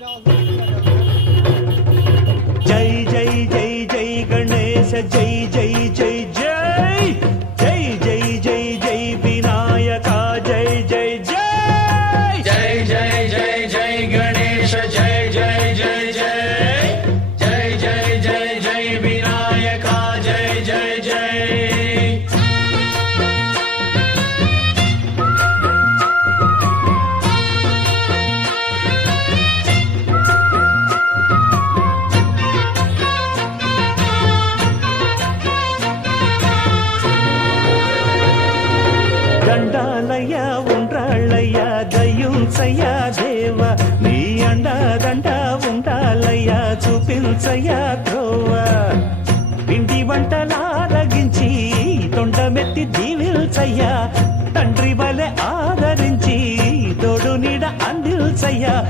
జై జై జై జై గణేశ జై జై జై జై జై జై జై జై వినాయక జై జై జై జై జై జై జై గణేశ జై జై జై జై జై జై జై జై వినాయక జై జై జై దండాలయ్య ఉండ్రాళ్ళయ్య దయ్యుంచయ్య దేవ నీ అండదండ ఉండాలయ్య చూపించయ్య త్రోవ పిండి వంటలారగించి తొండమెత్తి దీవిల్చయ్య తండ్రి వలె ఆదరించి తోడు నీడ అందిల్చయ్య